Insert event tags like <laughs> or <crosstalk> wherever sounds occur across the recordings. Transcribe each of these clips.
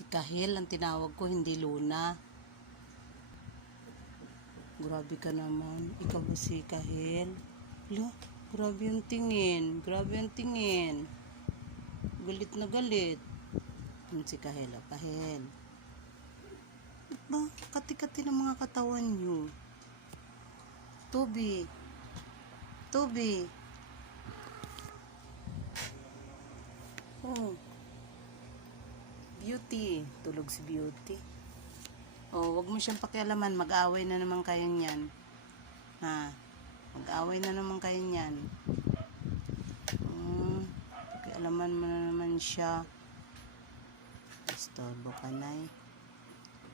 Si Kahil ang tinawag ko, hindi Luna. Grabe ka naman. Ikaw ba si Kahil? Lo, grabe yung tingin. Grabe yung tingin. Galit na galit. Yun si Kahil. Oh, Kahil. Ba? Kati-kati ng mga katawan nyo. Toby. Toby. Oh. Beauty. Tulog si Beauty. Oh, wag mo siyang pakialaman. Mag-away na naman kayo niyan. Ha? Mag-away na naman kayo niyan. Hmm. Pakialaman mo na naman siya. Istorbo ka na eh.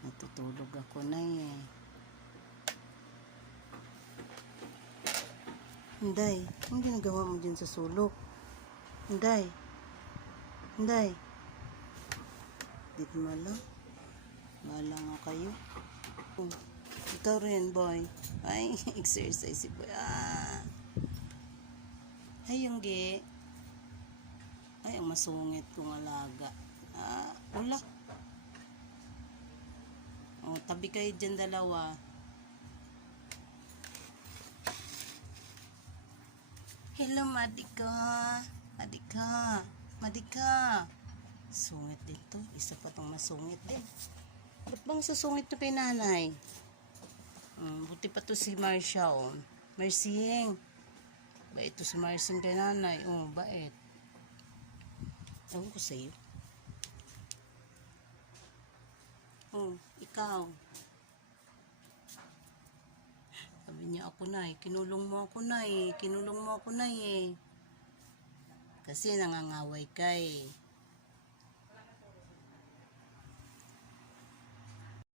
Natutulog ako na eh. Hinday, ang ginagawa mo dyan sa sulok? Hinday. Hinday. Dito mo lang. Wala nga kayo. Oh, ikaw rin, boy. Ay, <laughs> exercise si boy. Ah. Ay, yung gi. Ay, ang masungit kong alaga. Ah, wala. Oh, tabi kayo dyan dalawa. Hello, Madika. Madika. Madika. Sungit din to. Isa pa tong masungit din. Ba't bang susungit to kay nanay? Hmm, buti pa to si Marcia, oh. Mercying. Bait to si Marcying kay nanay. Oh, bait. Ewan ko sa'yo. Oh, ikaw. Sabi niya ako na eh. Kinulong mo ako na eh. Kinulong mo ako na eh. Kasi nangangaway ka eh.